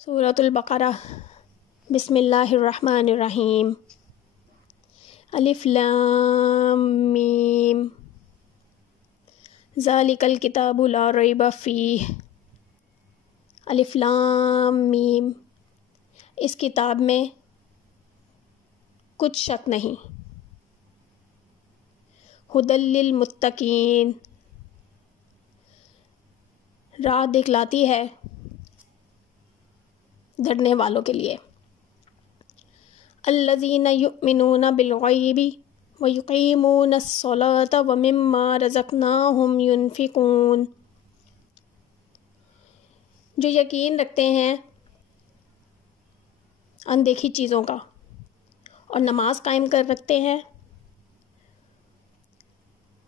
سورۃ البقرہ بسم اللہ الرحمن الرحیم الف لام میم ذالک الکتاب لا ریب فیہ الف لام میم اس کتاب میں کچھ شک نہیں ھدی للمتقین راہ دکھلاتی ہے ڈرنے والوں کے لیے الذین یؤمنون بالغیب ویقیمون الصلاۃ ومما رزقناہم ینفقون جو یقین رکھتے ہیں اندیکھی چیزوں کا اور نماز قائم کر رکھتے ہیں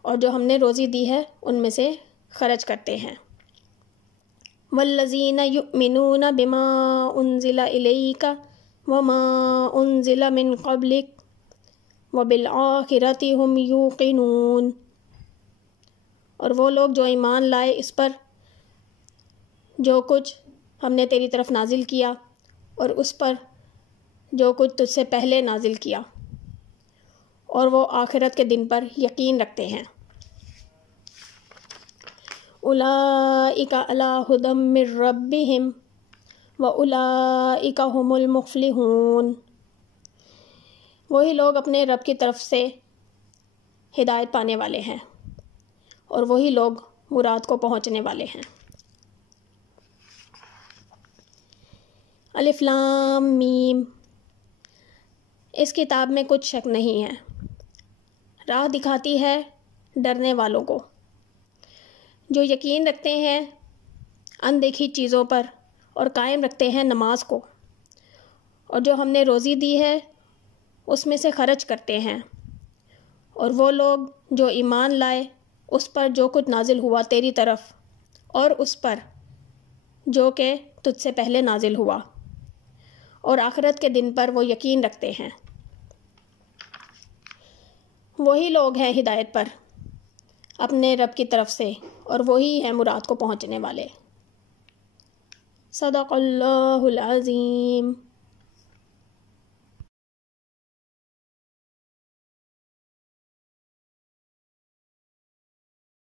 اور جو ہم نے روزی دی ہے ان میں سے خرچ کرتے ہیں والذین یؤمنون بما انزل الیک وما انزل من قبلک وبالآخرۃ ھم یوقنون اور وہ لوگ جو ایمان لائے اس پر جو کچھ ہم نے تیری طرف نازل کیا اور اس پر جو کچھ تجھ سے پہلے نازل کیا اور وہ آخرت کے دن پر یقین رکھتے ہیں اولئک علی ھدی من ربہم واولئک ھم المفلحون وہی لوگ اپنے رب کی طرف سے ہدایت پانے والے ہیں اور وہی لوگ مراد کو پہنچنے والے ہیں الف لام میم اس کتاب میں کچھ شک نہیں ہے راہ دکھاتی ہے ڈرنے والوں کو جو یقین رکھتے ہیں اندیکھی چیزوں پر اور قائم رکھتے ہیں نماز کو اور جو ہم نے روزی دی ہے اس میں سے خرچ کرتے ہیں اور وہ لوگ جو ایمان لائے اس پر جو کچھ نازل ہوا تیری طرف اور اس پر جو کہ تجھ سے پہلے نازل ہوا اور آخرت کے دن پر وہ یقین رکھتے ہیں وہی لوگ ہیں ہدایت پر اپنے رب کی طرف سے اور وہی ہیں مراد کو پہنچنے والے صدق اللہ العظیم